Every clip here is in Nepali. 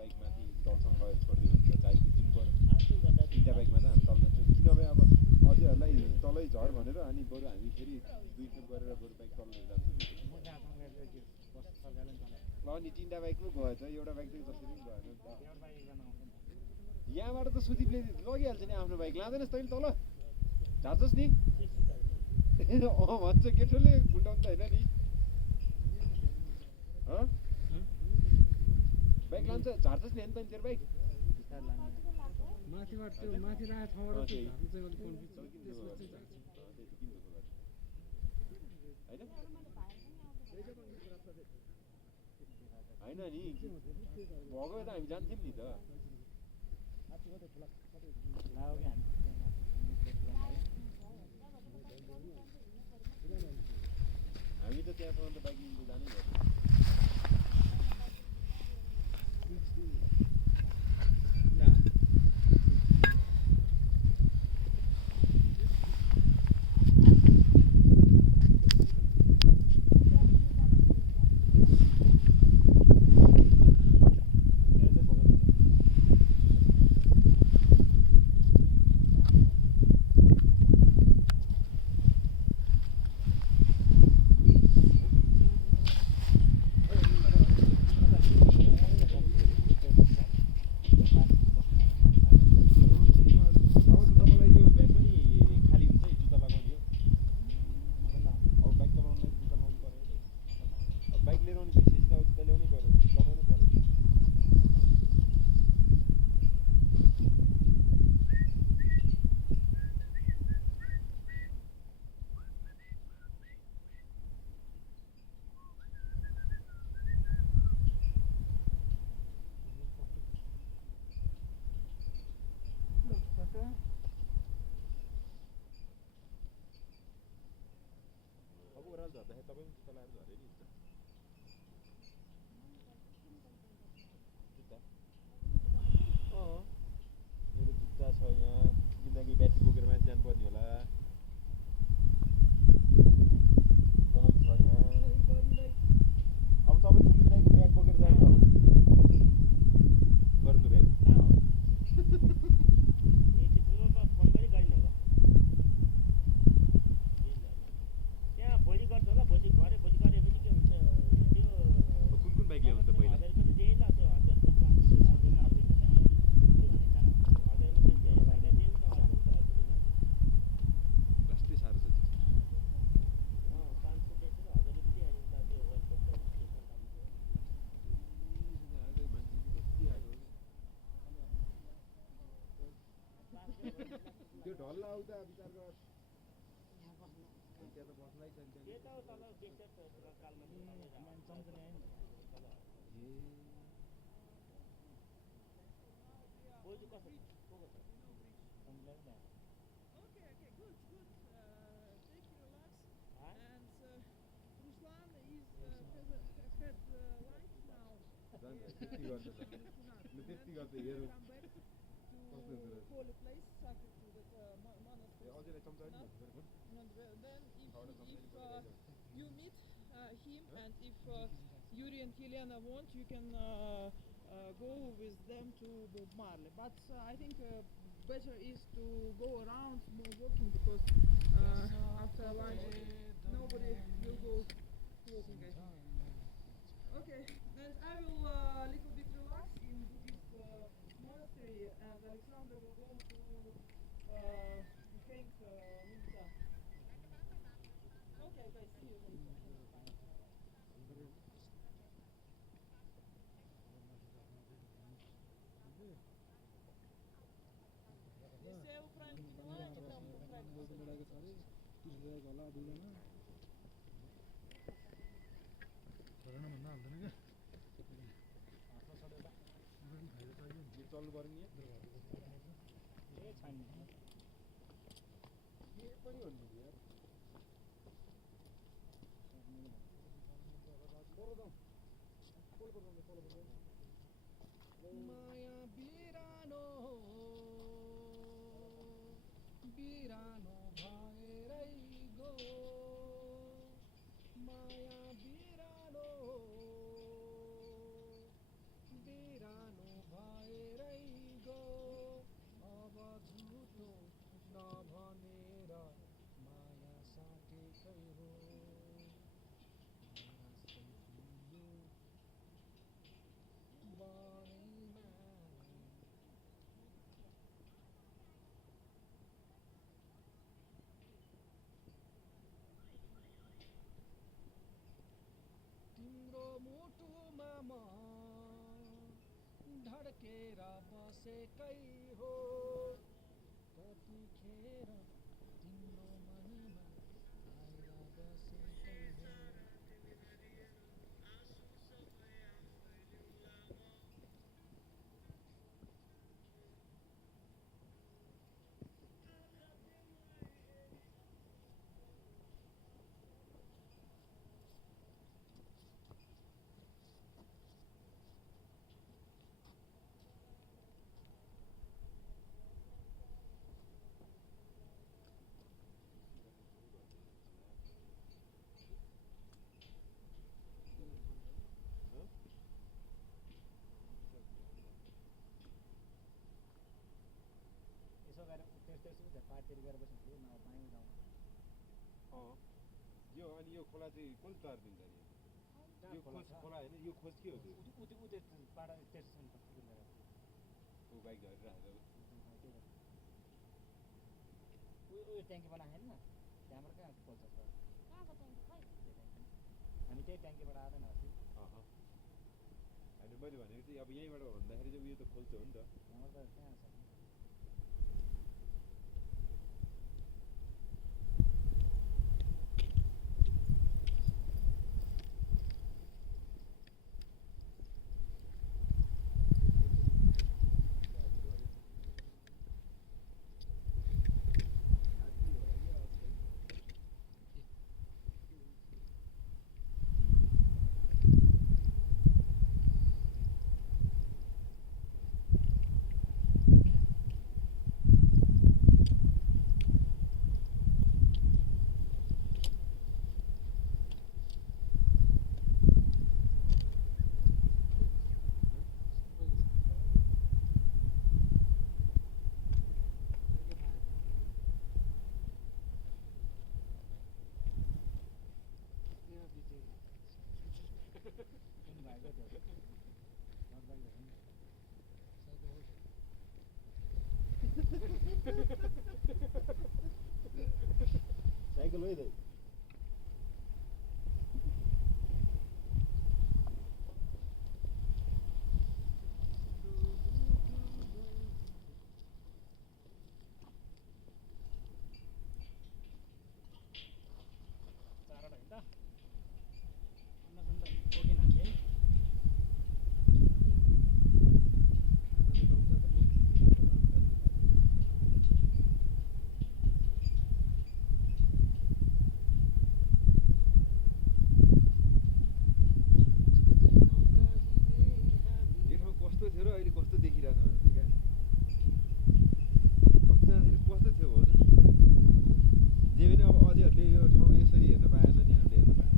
बाइक माथि तलसम्म लगेर छोडिदियो भने त चाबी दिनु पर्यो तिनवटा बाइकमा त हामी तल जान्छौँ कि नभए अब अझैहरूलाई तलै झर भनेर अनि बरु हामी फेरि 2 ट्रिप गरेर बरु बाइक तल लिएर जान्छौँ ल नि तिनवटा बाइक पो गएछ एउटा बाइक चाहिँ जसरी पनि गएन नि त यहाँबाट त सुदीपले लगिहाल्छ नि आफ्नो बाइक लाँदैनस् तैँले तल झार्छस् नि भन्छ केटोले गुन्डाउनु त होइन नि बाइक लान्छ झार्छस् नि होइन तैँले तेरो बाइक माथिबाट त्यो माथि राखेको ठाउँबाट चाहिँ अलिक कन्फ्युज त्यसपछि झार्छ होइन नि भएको त हामी जान्थ्यौँ नि त हामी त त्यहाँसम्म त बाइक लिनु जानै पर्छ झर्दाखेरि तपाईँ पनि जुत्ता लगाएर झरे नि हुन्छ जुत्ता मेरो जुत्ता छ यहाँ जिन्दगी ब्याट्री बोकेर माथि जानुपर्ने होला पम्प छ यहाँ अब तपाईँ ठुलिँदाको ब्याग बोकेर जानु गरौँको ब्याग त्यो ढल्ला आउँदा विचार गर त्यहाँ त बस्नै छ नि त्यति गर्छ त्यति गर्छ हेरौँ holy place sacred to the monastery. And then if you meet him and if Yuri and Helena want, you can go with them to Bob Marley. But I think better is to go around more walking because after lunch nobody will go walking. I think. Okay, and I will little bit relax in Buddhist monastery, and Alexander will go to drink Minta. Okay, guys, see you later. Если я его правильно поняла, они там चल्नु पर्ने पनि हो नि यार Maya birano birano bhairai go Maya birano birano तिम्रो मुटुमा म धड्केर बसेकै हो कतिखेर तिम्रो मनमा आएर बसेकै हो यसो गरेर त्यस्तै उता पार्टीतिर गएर बस्नु न पानी ठाउँमा यो अनि यो खोला चाहिँ कुन तार दिन्छ नि यो खोज खोला होइन यो खोज के हो त्यो पाडा स्टेसन ऊ बाइक झरेर राखेको उयो ट्याङ्की बनाएको छैन त्यहाँबाट कहाँ खोल्छ हामी त्यही ट्याङ्कीबाट आउँदैन अस्ति होइन मैले भनेको चाहिँ अब यहीँबाट भन्दाखेरि चाहिँ उयो त खोल्छ हो नि त हाम्रो त कहाँ छ साइकल हो दाइ चारवटा हिँड्दा अन्नसुन्द बोकिन हामीले कस्तो थियो र अहिले कस्तो देखिरहेको छ भने क्या कस्तो जाँदाखेरि कस्तो थियो भाउजू जे पनि अब अझैहरूले यो ठाउँ यसरी हेर्न पाएन नि हामीले हेर्न पाएन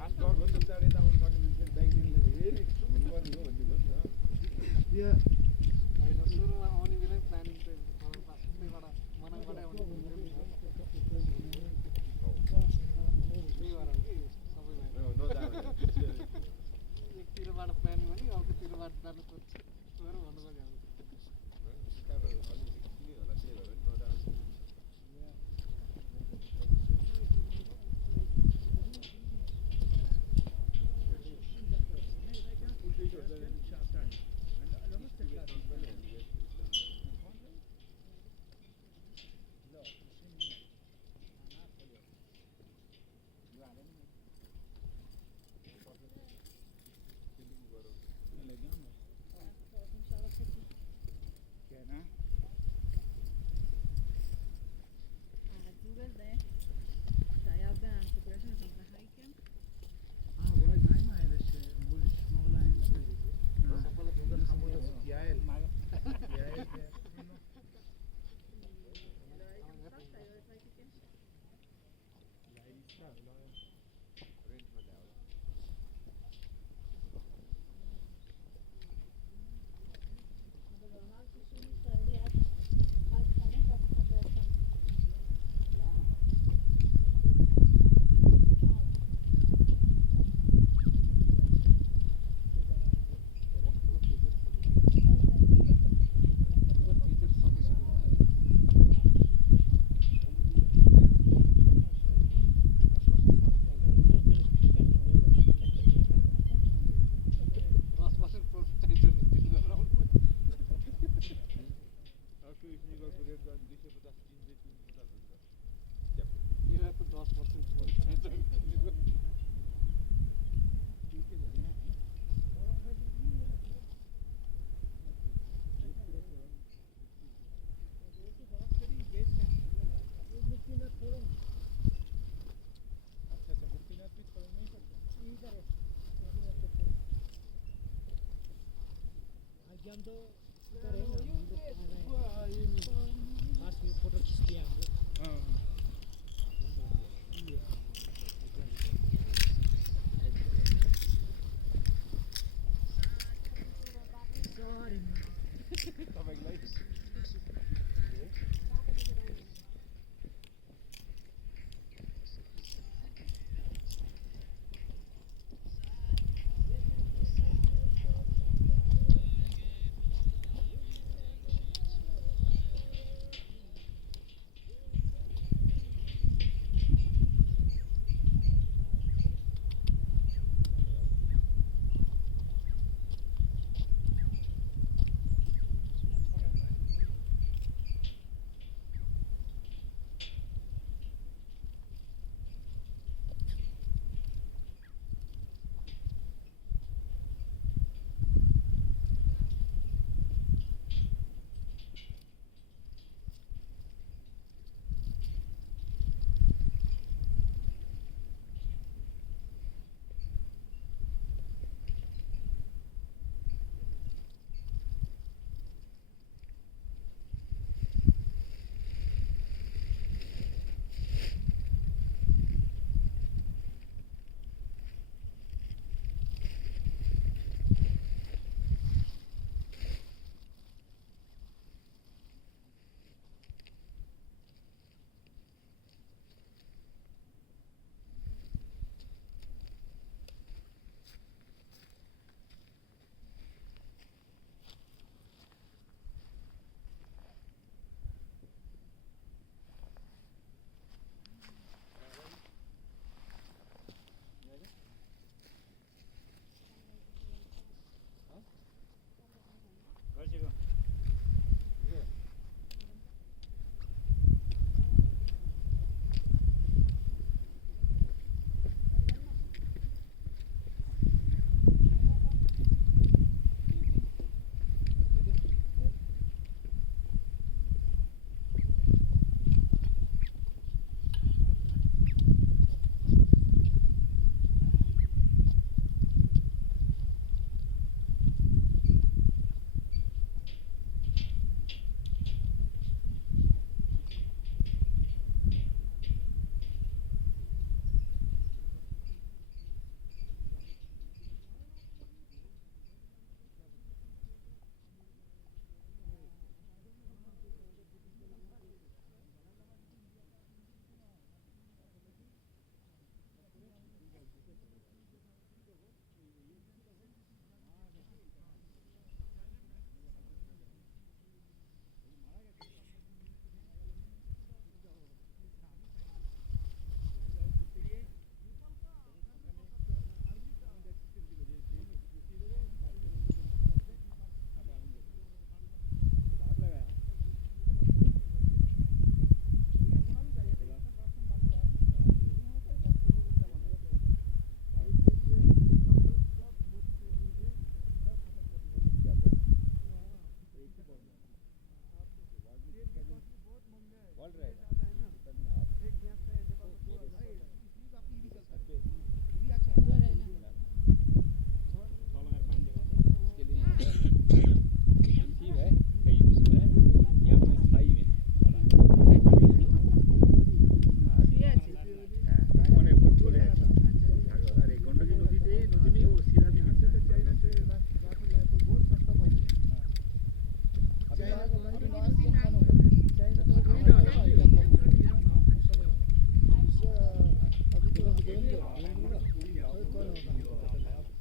खास डर हो नि त उताबाट यता आउनु सकेन भने फेरि बाइक निस्किँदा फेरि हुनुपर्ने हो भन्ने भयो नि त होइन सुरुमा आउने बेलै प्लानिङ चाहिँ फरक पास त्यहीबाट मनाङबाटै आउने त्यही भएर कि सबै भयो एकतिरबाट प्लानिङ भने अर्कोतिरबाट जानु खोज्छ गएर भन्नु खोज्यो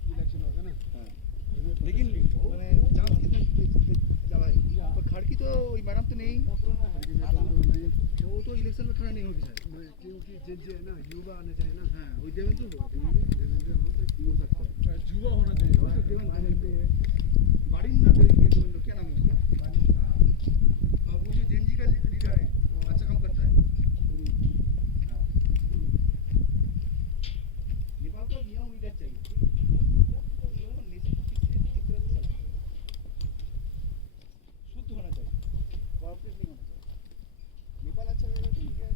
इलेक्शन होगा ना लेकिन मैंने जांच कितने ज्यादा है पर खड़की तो मैडम तो नहीं तो वो तो इलेक्शन में खड़ा नहीं होगी सर क्योंकि जिनसे है ना युवा आने चाहिए ना हाँ वो देवेंद्र हो सकता है युवा होना चाहिए बाड़ी ना देंगे देवेंद्र क्या नाम है उसका अब वो जो जेनजी का लीडर है अच्छा काम करता है नेपाल को नया लीडर चाहिए शुद्ध होना चाहिए कॉर्पोरेट नहीं होना चाहिए नेपाल अच्छा रहेगा तो इंडिया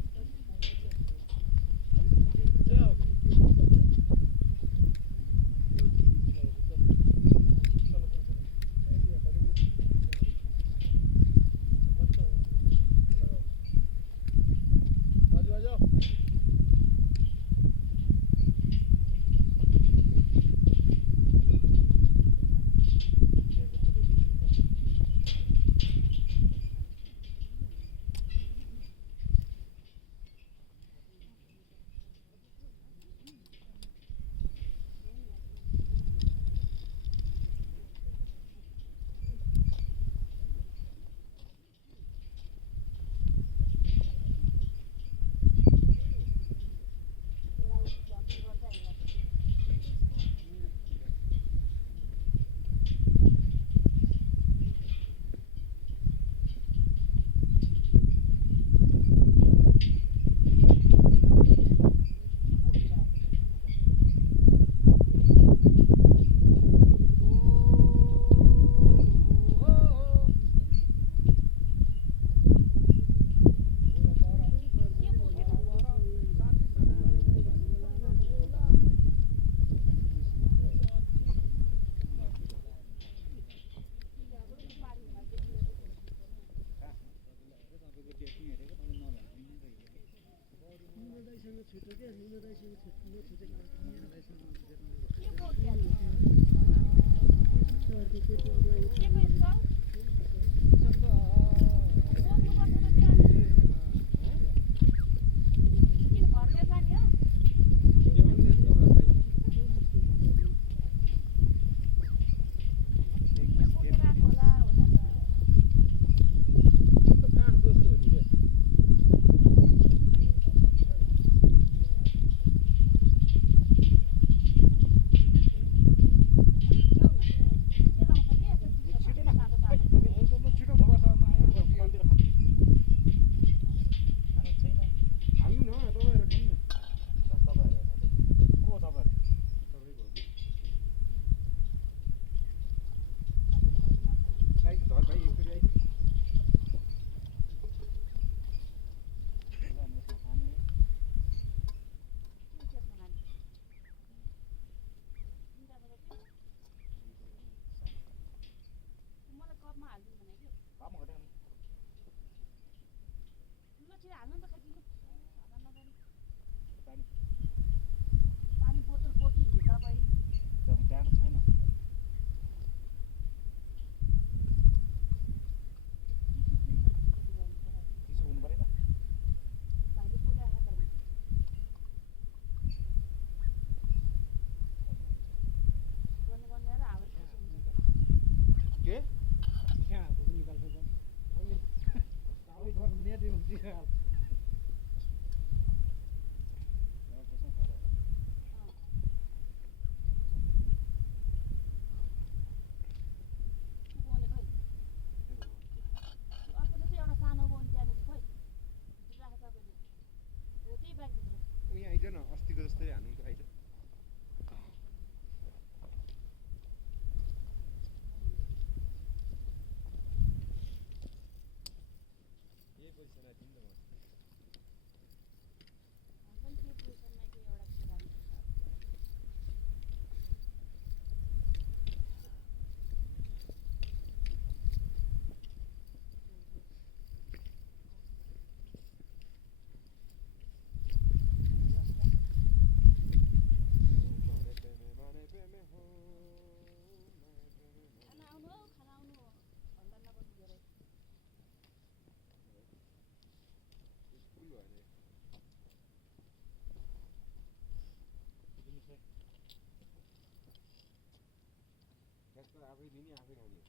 ट्याक्स त आफै दिने आफै खाने हो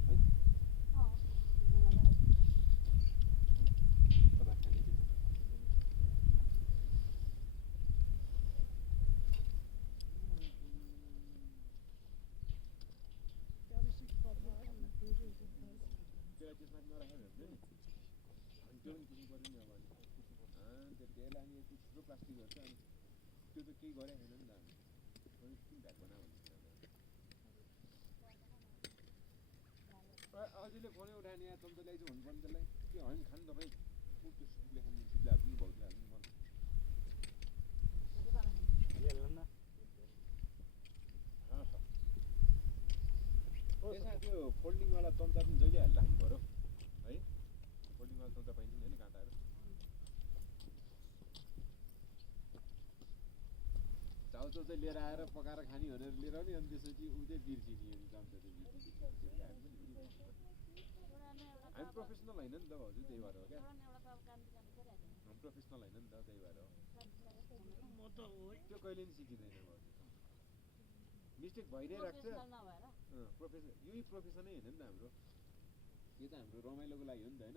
So hard. अनि के खाने यसमा है तपाईँ खाने चाहिँ त्यसलाई त्यसमा नराखेर हुन्छ नि अनि त्यो पनि किन्नु पऱ्यो नि अब अनि त्यसले यसलाई अनि यति ठुलो प्लास्टिक गर्छ अनि त्यो त केही गरेको छैन नि त हामी अनि किन भ्याट बना भन्नु अझैले फोनै उठाएन यहाँ चम्चा ल्याइज भन्नुपर्ने त्यसलाई के होइन खानु तपाईँ त्यो सुपले खानु सिधै हाल्नु भाउजू हाल्नु मन त्यसमा त्यो फोल्डिङवाला चम्चा पनि जहिले हालेर राख्नु पऱ्यो है फोल्डिङवाला चम्चा पाइन्छ नि होइन काँटाहरू चाउचाउ चाहिँ लिएर आएर पकाएर खाने भनेर लिएर नि अनि त्यसपछि ऊ चाहिँ बिर्सिने अनि चम्चा चाहिँ बिर्सिने हामी प्रोफेसनल होइन नि त भाउजू त्यही भएर हो क्या हामी प्रोफेसनल होइन नि त त्यही भएर हो त्यो कहिले नि सिकिँदैन भाउजू मिस्टेक भइरहेको छ प्रोफेसन यही प्रोफेसनै होइन नि त हाम्रो यो त हाम्रो रमाइलोको लागि हो नि त होइन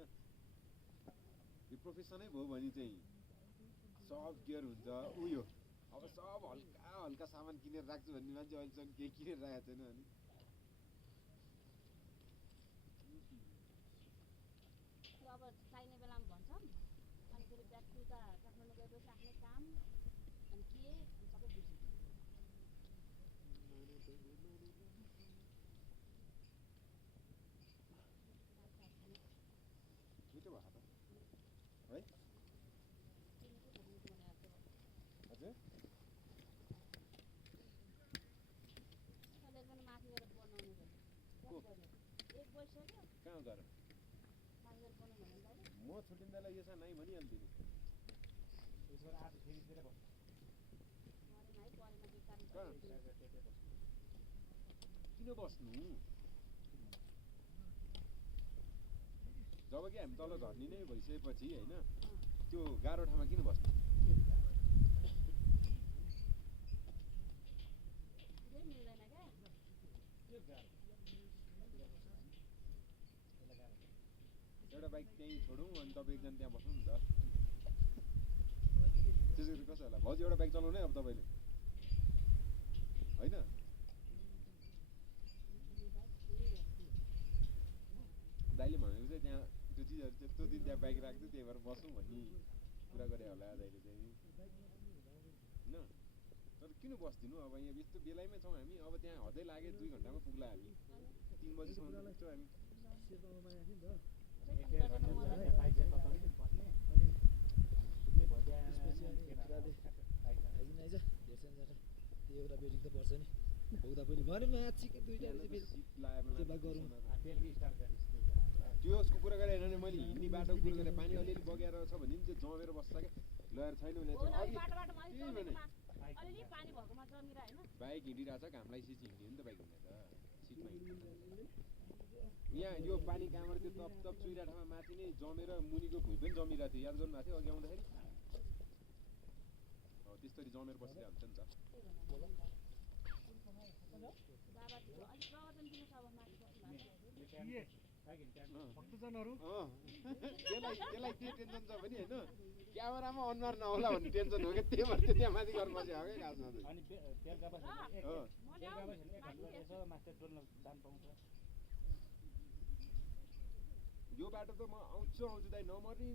यो प्रोफेसनै भयो भने चाहिँ सब केयर हुन्छ उयो अब सब हल्का हल्का सामान किनेर राख्छु भन्ने मान्छे अहिलेसम्म केही किनेर राखेको छैन अनि अब चाहिने बेलामा भन्छौँ अनि फेरि ब्याग उता काठमाडौँ गएपछि आफ्नै काम अनि के अनि सबै बिर्सिन्छ मिठो भयो त है हजुर माथि गएर बनाउनु एक बजिसक्यो कहाँ गएर माथि गएर बनाउनु भन्दा म छुट्टिँदालाई यसो नै भनिहाल्छु नि किन बस्नु जब कि हामी तल झर्ने नै भइसकेपछि होइन त्यो गाह्रो ठाउँमा किन बस्नु मिल्दैन क्या एउटा बाइक त्यहीँ छोडौँ अनि तपाईँ एकजना त्यहाँ बस्नु नि त त्यसरी कसो होला भाउजू एउटा बाइक चलाउनु है अब तपाईँले होइन दाइले भनेको चाहिँ त्यहाँ त्यो चिजहरू चाहिँ यस्तो दिन त्यहाँ बाइक राख्छु त्यही भएर बसौँ भन्ने कुरा गरे होला दाइले चाहिँ होइन तर किन बस्दिनु अब यहाँ यस्तो बेलायमै छौँ हामी अब त्यहाँ हदै लाग्यो 2 घन्टामा पुग्ला हामी 3 बजीसम्म पुग्छौँ हामी त्यो एउटा बेरिङ त पर्छ नि पुग्दा पनि भने माछिकै दुईटा त्यो उसको कुरा गरेर होइन मैले हिँड्ने बाटोको कुरा गरेर पानी अलिअलि बगेर छ भने नि त्यो जमेर बस्छ क्या लगेर छैन भने अलिअलि पानी भएकोमा जमिरा होइन बाइक हिँडिरहेछ घाम लागिसकेपछि हिँड्यो नि त बाइक हिँड्ने त सिटमा हिँड्नु यहाँ यो पानी कहाँबाट त्यो तप तप चुइरहेको ठाउँमा माथि नै जमेर मुनिको भुइँ पनि जमिरहेको थियो याद गर्नुभएको थियो अघि आउँदाखेरि हो त्यसरी जमेर बसिरहेको हुन्छ नि त त्यसलाई के टेन्सन छ भने होइन क्यामेरामा अनुहार नहोला भन्ने टेन्सन हो क्या त्यही भएर त्यो त्यहाँ माथि गर्नु बस्यो हो क्या यो बाटो त म आउँछु दाइ नमर्ने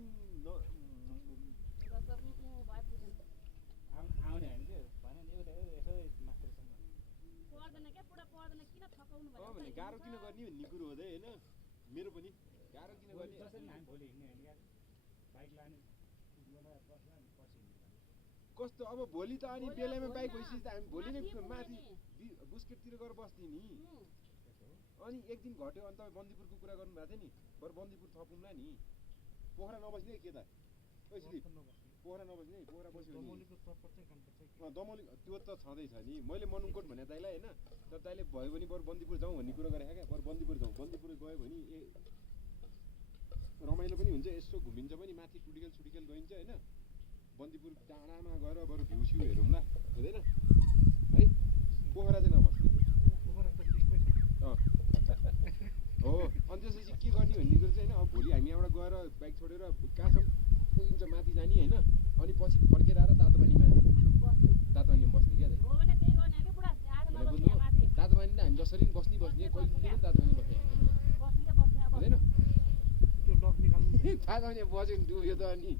भने गाह्रो किन गर्ने भन्ने कुरो हो होइन मेरो पनि गाह्रो किन गर्ने कस्तो अब भोलि त अनि बेलामा बाइक भइसकेपछि त हामी भोलि नै माथि बुस्केटतिर गएर बस्ने नि अनि एक दिन घट्यो अनि तपाईँ बन्दीपुरको कुरा गर्नुभएको थियो नि बरु बन्दीपुर थपौँला नि पोखरा नबस्ने के त पोखरा नबस्ने पोखरा बस्यो भने दमौलीको तर्फबाट चाहिँ कामपर्छ दमौली त्यो त छँदैछ नि मैले मनुङकोट भने दाइलाई होइन तर दाइले भयो भने बरु बन्दीपुर जाउँ भन्ने कुरो गरेको क्या बरु बन्दीपुर जाउँ बन्दीपुर गयो भने रमाइलो पनि हुन्छ यसो घुमिन्छ पनि माथि टुटिकेल सुटिकेल गइन्छ होइन बन्दीपुर डाँडामा गएर बरु भ्यू स्यू हेरौँला हुँदैन है पोखरा चाहिँ नबस्ने पोखरा त लिस्टमै छ हो अनि त्यसपछि के गर्ने भन्ने कुरो चाहिँ होइन अब भोलि हामी यहाँबाट गएर बाइक छोडेर कहाँसम्म पुगिन्छ माथि जाने होइन अनि पछि फर्केर आएर तातो पानीमा बस्ने क्या हो भने त्यही गर्ने के बुढा आज नबस्ने माथि तातो पानी त हामी जसरी पनि बस्ने कहिले पनि तातो पानी बस्ने बस्ने अब हुँदैन त्यो लक निकाल्नु तातो पानी बस्यो भने डुब्यो त अनि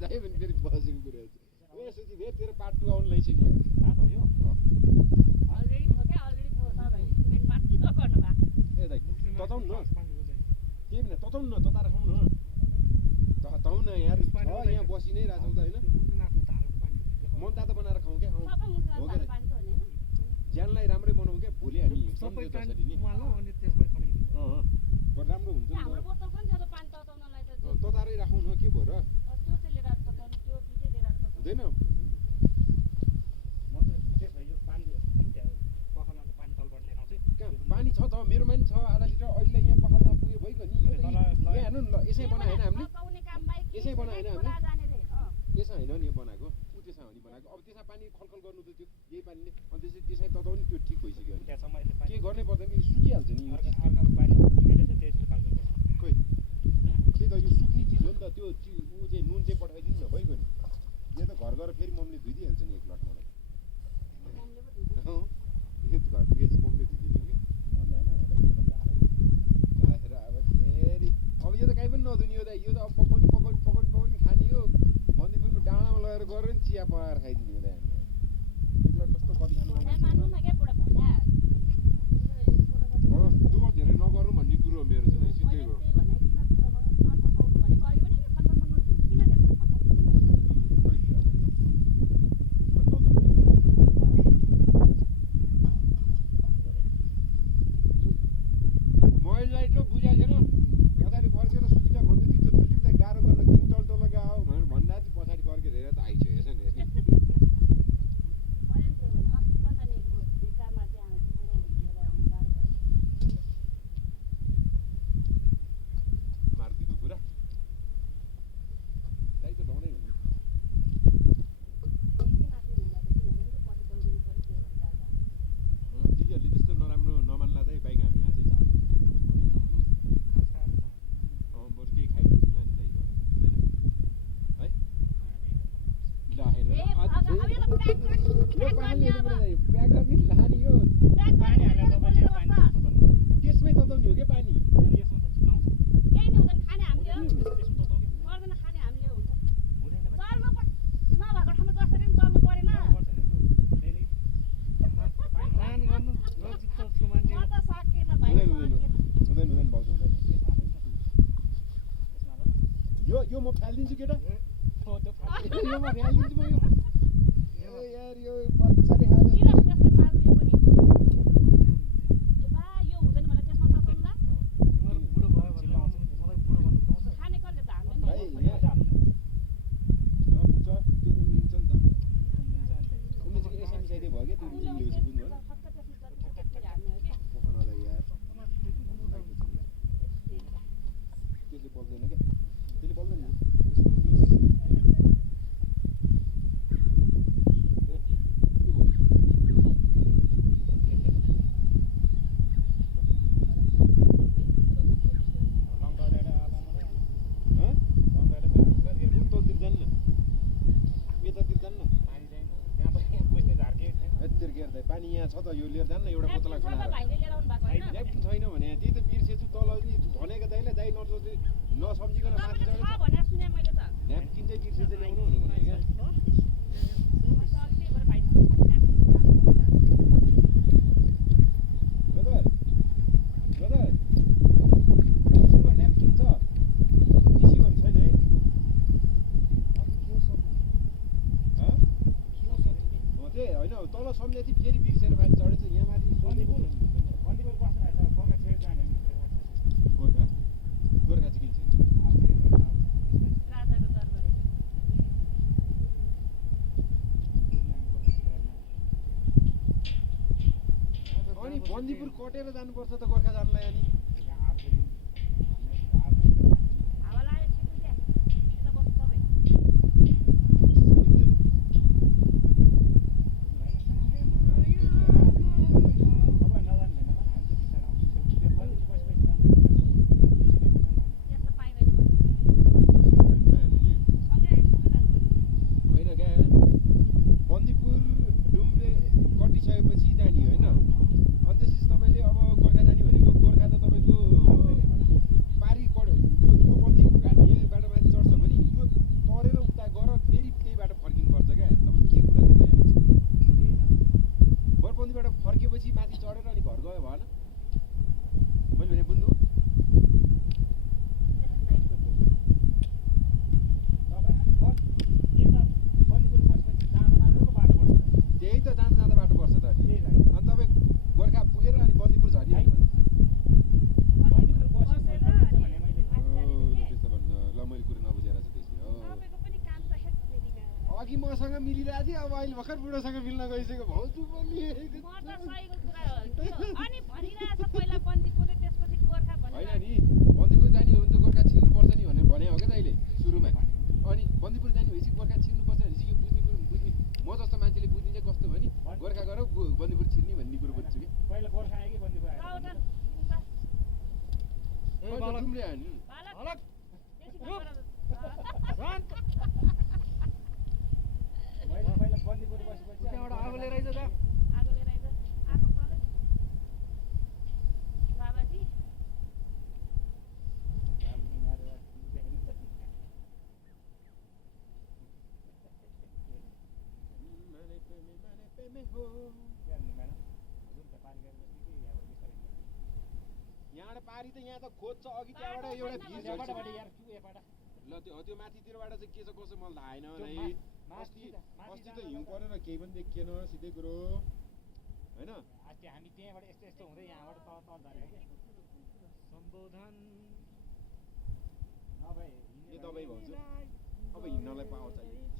जाइ भने फेरि बसेको कुरा छ ए सुची भेट तेरो पार्ट 2 आउनु लागिसक्यो थाहा त हो यो अलरेडी थियो क्या अलरेडी थियो तपाईँ सिमेन्ट मात्र नगर्नु भएको ए दाइ तताउनु न पानी हो चाहिँ के भने तताउनु न तताएर खाउँ न तताउँ न यार यहाँ बसि नै रहेछौ त होइन मुक्तिनाथको धाराको पानी हो मन तातो बनाएर खाउँ क्या सबै मुखमा हो क्या पानी त हो नि हैन ज्यानलाई राम्रै बनाउँ क्या भोलि हामी सबै हिँड्छौँ पानी जसरी नि उमाल्नु अनि त्यसमै खनाइदिनु बरु राम्रो हुन्छ नि हाम्रो बोतल पनि छ त पानी तताउनलाई त त्यो तताएरै राखौँ न के भयो र त्यो चाहिँ लिएर आएर तताउनु त्यो दुइटै लिएर आएर तताउनु हुँदैन म त त्यसो भए यो पानी पखालाले पानी तलबाट लिएर आउँछु कहाँ पानी छ त मेरोमा पनि छ आधा लिटर अहिले यहाँ पखाल्न पुग्यो भइगयो नि यो त यहाँ हेर्नु नि ल यसै बनायो होइन हामीले तताउने काम बाइक यसै बनायो होइन खोला जाने रे त्यसै होइन नि यो बनाएको ऊ त्यसै हो नि बनाएको अब त्यसमा पानी खलखल गर्नु त त्यो यही पानीले अनि त्यसै तताउने त्यो ठिक भइसक्यो अनि त्यहाँसम्म अहिले पानी के गर्नै पर्दैन कि सुकिहाल्छ नि यो चिज त। अर्काको पानी भेटेछ त्यसले पाल्नु पर्छ खोइ त्यही त यो सुक्ने चिज हो नि त त्यो ऊ चाहिँ नुन चाहिँ पठाइदिनु न भइगयो नि यो त घर गएर फेरि मम्मीले धुइदिइहाल्छ नि एक लट मलाई मम्मीले पो धुइदिन्छ। हो यो घर पुगेपछि मम्मीले धुइदिने हो क्या आएर अब फेरि अब यो त काहीँ पनि नधुने हो त यो त अब पकाउने खाने हो बन्दीपुरको डाँडामा लगेर गऱ्यो नि चिया पकाएर खाइदिने हो त हामी एक लट कस्तो कति खानु भन्दा मान्नु न क्या बुढा भन्दा दुःख धेरै नगरौँ भन्ने कुरो हो मेरो चाहिँ सिधै मैले हो त्यही भने किन नथकाउनु भनेको अघि पनि फनफन घुम्नु किन त्यस्तो फनफन मैले त बुझाएको छैन पछाडि फर्केर सुतिला भन्दै थियो त्यो चुल्लीमा गाह्रो गर्न किन टल्टो लगाऊ भनेर भन्दा चाहिँ पछाडि फर्केर हेरेर त आइसकेछ नि मैले पनि त्यही भने अस्ति पनि त नि भिक्कामा त्यहाँ सुँगुरो लिएर आउनु गाह्रो भयो मारुतिको कुरा दाइ त डराइ हुनु बेसी माथि हिँड्दा बेसी हुँदैन कि पछि दौडिनु पऱ्यो त्यही भएर गाह्रो भयो दिदीहरूले त्यस्तो नराम्रो नमान्ला दाइ बाइक हामी आजै झार्नु बरु केही खाइदिउँला नि दाइ हुँदैन है ल हेर ए अब यो त प्याक यो पानी हेर्नु पर्दैन प्याक गर्ने लाने यो पानी हालेर तपाईँले पानी तताउनु त्यसमै तताउने हो क्या पानी अनि यसमा त चिलाउँछ केही नि हुँदैन खाने हामीले हो त्यसमा तताउ कि पर्दैन खाने हामीले हुन्छ हुँदैन भने चल्नु नभएको ठाउँमा जसरी पनि चल्नु परेन पर्छ नि त्यो डेली रान गर्नु नजिक त मान्छे म त सकेन भाइ हुँदैन सकेन बाउजू हुँदैन त्यसमा हाल्नु त्यसमा हाल्नु यो म फालिदिन्छु केटा हो त्यो यो म फालिदिन्छु म यो यार यो बच्चाले खाँदा किन त्यसमा मार्नु यो पनि ए बा यो हुँदैन भने त्यसमा तताउनुला तिमीहरू बुढो भयो भने मलाई बुढो भन्नु पाउँछ खाने कसले त हामीले भाइ नि यहाँ पुग्छ त्यो उम्लिन्छ नि त उम्लिन्छ कि यसै मिसाइदिए भयो क्या त्यो उम्लिएपछि बुझ्नु भयो ठक्क त्यसमा फेरि हाल्ने हो कि पखाउन होला यार त्यसले बल्दैन क्या त्यसले बल्दैन नि यसमा उम्लिन्छ। लङ टयलेट आलामा हँ? लङ टयलेट हाल्नु हेर उत्तरतिर जान्न यतातिर जान्न पानी छैन त्यहाँ त यहाँ बुझ्ने झार्के छैन यतिर के हेर्दा पानी यहाँ छ त यो लिएर जान्न एउटा बोतल ल्याप्किन छ खाना त भाइले लिएर आउनु भएको होइन ल्याप्किन छैन भने त्यही त बिर्सेछु तल भनेको दाइलाई दाइ नसोच्ने नसम्झिकन माथि तपाईँले चढेछ छ भनेर सुने मैले त ल्याप्किन चाहिँ बिर्सेछु ल्याउनु भनेको भने क्या मैले त अघि त्यही भएर भाइसँग छ नि ल्याप्किन जानु भनेर ब्रदर हामीसँग ल्याप्किन छ टिस्युहरू छैन है हँ? त्यही होइन तल सम्झे थिएँ फेरि बिर्सेर माथि चढेछ यहाँ माथि सोधेको बन्दीपुर बस्नु भएछ गोर्खा छेड जाने नि गोर्खा चाहिँ किन्छ नि राजाको दरबार अनि बन्दीपुर कटेर जानुपर्छ त गोर्खा जानलाई अनि हावा लाग्यो छिटो क्या यता बस्नु सबै त्यस्तो पाइँदैन सँगै जानु होइन क्या बन्दीपुर डुम्रे कटिसकेपछि जाने होइन अनि त्यसपछि तपाईँले अब गोर्खा जाने भनेको गोर्खा त तपाईँको पारी यो बन्दीपुर हामी यहाँबाट माथि चढ्छौँ भने यो तरेर उता गएर फेरि त्यही बाटो फर्किनुपर्छ क्या तपाईँ के कुरा गरिरहेको छ बरबन्दीबाट फर्केपछि माथि चढेर अनि घर गयो भएन मैले भने बुझ्नु त्यही त जाँदा जाँदा बाटो पर्छ त अनि अनि तपाईँ गोर्खा पुगेर अनि बन्दीपुर झर्ने होइन बसेर अनि त्यस्तो भन्नु ल मैले कुरो नबुझेर चाहिँ त्यसले हो तपाईँको पनि काम त हेट फेरि अघि मसँग मिलिरहेको थियो अब अहिले भर्खर बुढोसँग मिल्न गइसक्यो भाउजू पनि म त सहीको कुरा हो अनि भनिरहेछ पहिला बन्दीपुर त्यसपछि गोर्खा होइन भनिरहेछ नि बन्दीपुर जाने हो भने त गोर्खा छिर्नुपर्छ नि भनेर भने हो क्या त अहिले सुरुमा अनि बन्दीपुर जाने भएपछि गोर्खा छिर्नुपर्छ भनेपछि यो बुझ्ने म जस्तो मान्छेले बुझ्ने चाहिँ कस्तो भयो नि गोर्खा गएर बन्दीपुर छिर्ने भन्ने कुरो बुझ्छु कि पहिला गोर्खा आयो कि बन्दीपुर आयो राउटर डुम्रे हो नि बालक पहिला बन्दीपुर बसेपछि त्यहाँबाट आगो लिएर आइज त आगो लिएर आइज आगो कले बाबाजी यहाँबाट पारी त यहाँ त खोज्छ अघि त्यहाँबाट एउटा भिर ल त्यो माथितिरबाट चाहिँ के छ कसो मलाई थाहा छैन है अस्ति त हिउँ परेर केही पनि देखिएन सिधै कुरो होइन हामी त्यहाँबाट यस्तो यस्तो हुँदै यहाँबाट तल तल झरेको क्या सम्बोधन नभए के तपाईँ भन्छु अब हिँड्नलाई पावर चाहियो